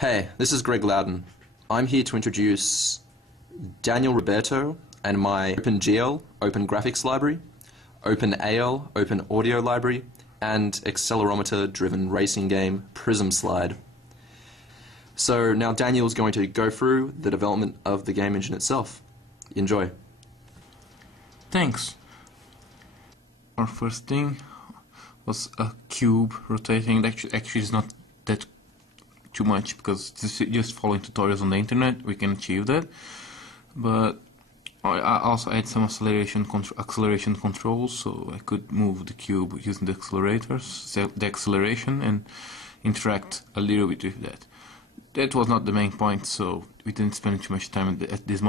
Hey, this is Greg Loudon. I'm here to introduce Daniel Roberto and my OpenGL Open Graphics Library, OpenAL Open Audio Library, and accelerometer-driven racing game Prism Slide. So now Daniel's going to go through the development of the game engine itself. Enjoy. Thanks. Our first thing was a cube rotating. Actually, it's not that too much because just following tutorials on the internet we can achieve that. But I also add some acceleration controls, so I could move the cube using the accelerators, the acceleration, and interact a little bit with that. That was not the main point, so we didn't spend too much time at this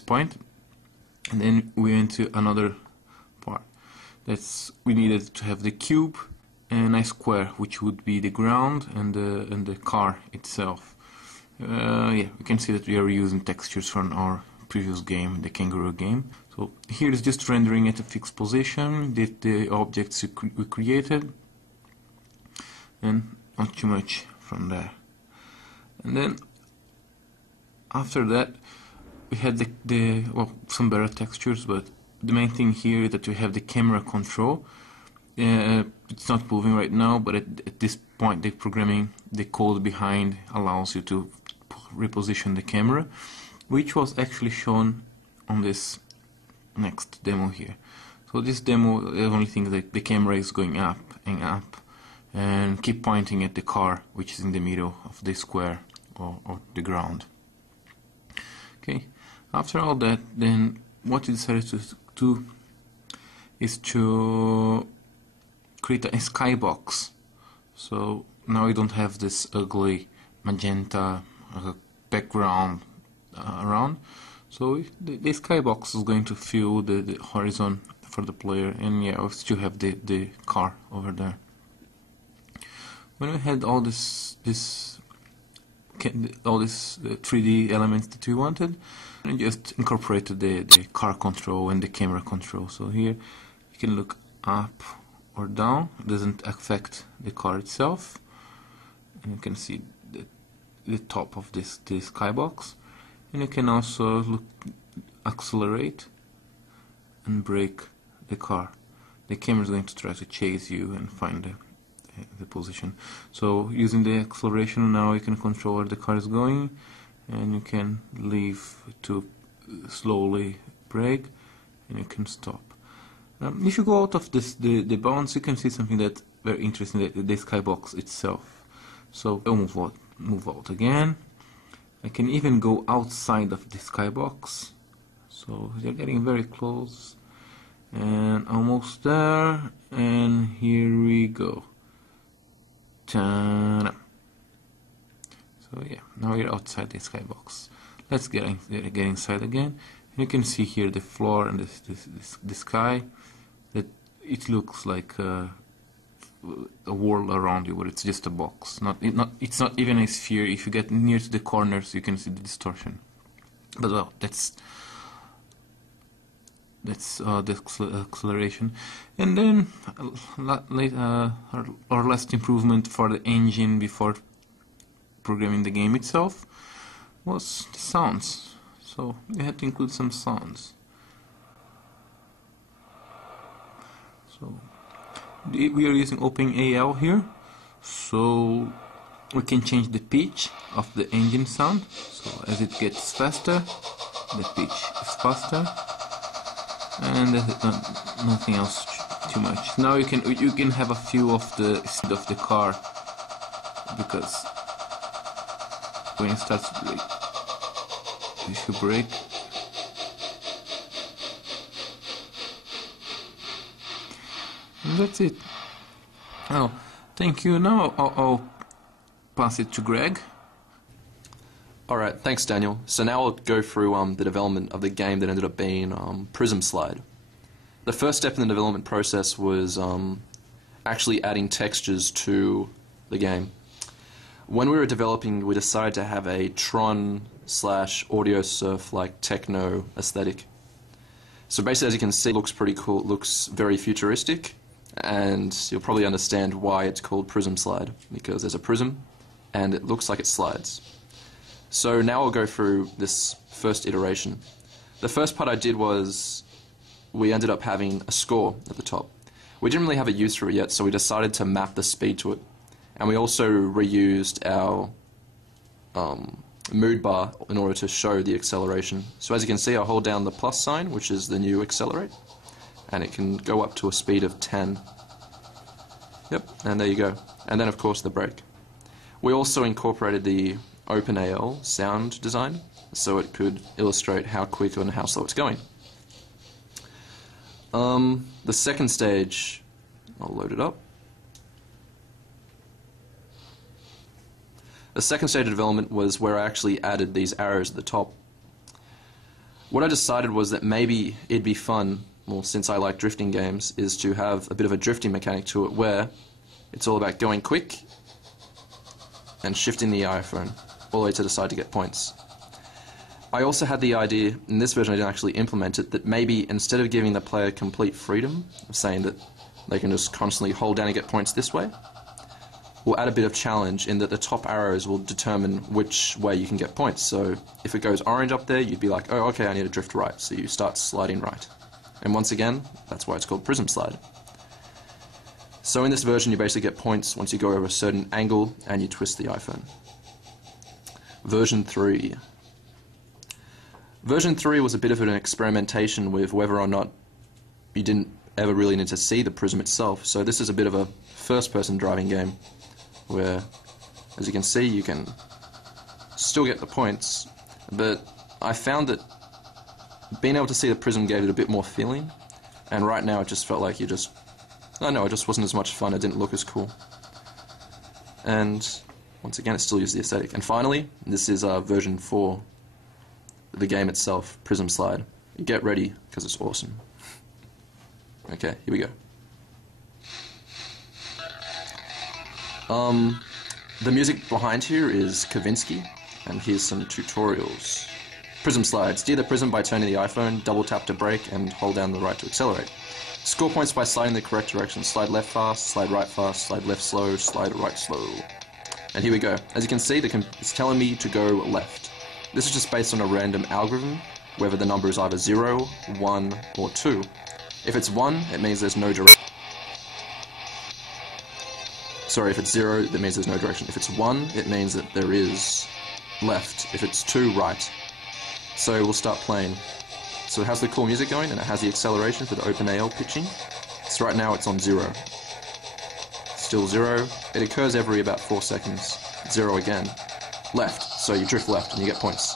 point. And then we went to another part. We needed to have the cube and a square, which would be the ground and the car itself. Yeah, we can see that we are using textures from our previous game, the kangaroo game. So here is just rendering at a fixed position, the objects we created, and not too much from there. And then after that we had some better textures, but the main thing here is that we have the camera control. It's not moving right now, but at this point the code behind allows you to reposition the camera, which was actually shown on this next demo here. So this demo, the only thing is that the camera is going up and up and keep pointing at the car, which is in the middle of the square or the ground. Okay, after all that, then what we decided to do is to create a skybox. So now we don't have this ugly magenta background around. So the skybox is going to fill the horizon for the player, and yeah, we still have the car over there. When we had all this 3D elements that we wanted, and just incorporated the car control and the camera control. So here you can look up or down. It doesn't affect the car itself, and you can see the top of this skybox. And you can also accelerate and brake the car. The camera is going to try to chase you and find the position. So using the acceleration now you can control where the car is going, and you can leave to slowly brake, and you can stop. If you go out of the bounds, you can see something that's very interesting, the skybox itself. So I'll move out again. I can even go outside of the skybox. So they're getting very close, and almost there, and here we go. Ta-da. So yeah, now we're outside the skybox. Let's get inside again. And you can see here the floor and the sky. That it looks like a world around you, but it's just a box. It's not even a sphere. If you get near to the corners, you can see the distortion. But well, that's the acceleration. And then our last improvement for the engine before programming the game itself was the sounds. So we had to include some sounds. So we are using OpenAL here, so we can change the pitch of the engine sound. So as it gets faster, the pitch is faster, and nothing else too much. Now you can have a feel of the speed of the car, because when it starts to brake, if you brake, and that's it. Oh, thank you. Now I'll pass it to Greg. Alright, thanks Daniel. So now I'll go through the development of the game that ended up being Prism Slide. The first step in the development process was actually adding textures to the game. When we were developing, we decided to have a Tron/audio surf-like techno aesthetic. So basically, as you can see, it looks pretty cool. It looks very futuristic, and you'll probably understand why it's called Prism Slide, because there's a prism and it looks like it slides. So now I'll go through this first iteration. The first part I did was we ended up having a score at the top. We didn't really have a use for it yet, so we decided to map the speed to it. And we also reused our mood bar in order to show the acceleration. So as you can see, I hold down the plus sign, which is the new accelerate, and it can go up to a speed of 10. Yep, and there you go. And then of course the brake. We also incorporated the OpenAL sound design, so it could illustrate how quick and how slow it's going. The second stage, I'll load it up. The second stage of development was where I actually added these arrows at the top. What I decided was that maybe it'd be fun, well, since I like drifting games, is to have a bit of a drifting mechanic to it where it's all about going quick and shifting the iPhone all the way to the side to get points. I also had the idea, in this version I didn't actually implement it, that maybe instead of giving the player complete freedom, saying that they can just constantly hold down and get points this way, we'll add a bit of challenge in that the top arrows will determine which way you can get points. So if it goes orange up there, you'd be like, oh, okay, I need to drift right. So you start sliding right. And once again, that's why it's called Prism Slide. So in this version, you basically get points once you go over a certain angle and you twist the iPhone. Version 3. Version 3 was a bit of an experimentation with whether or not you didn't ever really need to see the prism itself. So this is a bit of a first-person driving game where, as you can see, you can still get the points, but I found that being able to see the prism gave it a bit more feeling, and right now it just felt like it just wasn't as much fun, it didn't look as cool. And once again, it still used the aesthetic. And finally, this is version 4, the game itself, Prism Slide. Get ready, because it's awesome. Okay, here we go. The music behind here is Kavinsky, and here's some tutorials. Prism Slide. Steer the prism by turning the iPhone, double tap to brake, and hold down the right to accelerate. Score points by sliding the correct direction. Slide left fast, slide right fast, slide left slow, slide right slow. And here we go. As you can see, it's telling me to go left. This is just based on a random algorithm, whether the number is either 0, 1, or 2. If it's 1, it means there's no direction. Sorry, if it's 0, that means there's no direction. If it's 1, it means that there is left. If it's 2, right. So we'll start playing. So it has the cool music going, and it has the acceleration for the OpenAL pitching. So right now it's on 0. Still 0. It occurs every about 4 seconds. 0 again. Left. So you drift left and you get points.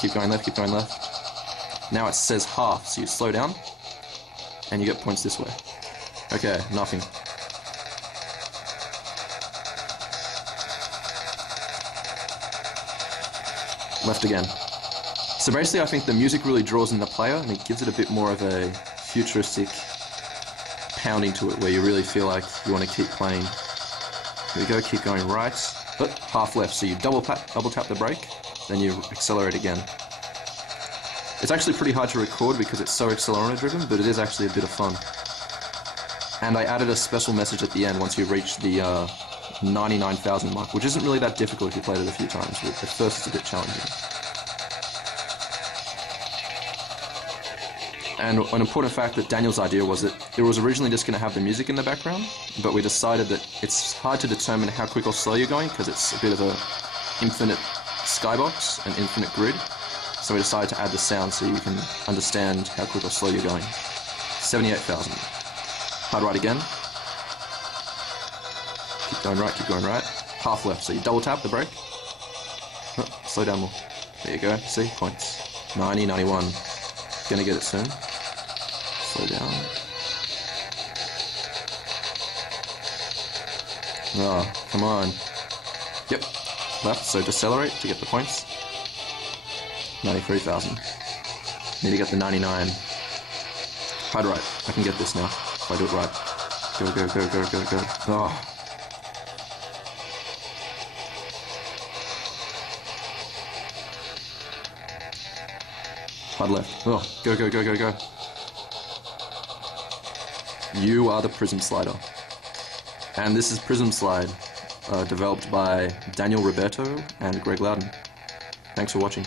Keep going left, keep going left. Now it says half, so you slow down, and you get points this way. Okay, nothing. Left again. So basically I think the music really draws in the player and it gives it a bit more of a futuristic pounding to it where you really feel like you want to keep playing. Here we go, keep going right, but half left, so you double tap the brake, then you accelerate again. It's actually pretty hard to record because it's so accelerometer driven, but it is actually a bit of fun. And I added a special message at the end once you reach the 99,000 mark, which isn't really that difficult if you played it a few times, but at first it's a bit challenging. And an important fact that Daniel's idea was that it was originally just going to have the music in the background, but we decided that it's hard to determine how quick or slow you're going because it's a bit of a infinite skybox, an infinite grid. So we decided to add the sound so you can understand how quick or slow you're going. 78,000. Hard right again. Keep going right. Half left, so you double tap the brake. Oh, slow down more. There you go, see, points. 90, 91. Gonna get it soon. Slow down. Oh, come on. Yep, left, so decelerate to get the points. 93,000. Need to get the 99. Hard right, I can get this now, if I do it right. Go, go, go, go, go, go. Oh. Hard left. Oh, go, go, go, go, go. You are the Prism Slider. And this is Prism Slide. developed by Daniel Roberto and Greg Loudon. Thanks for watching.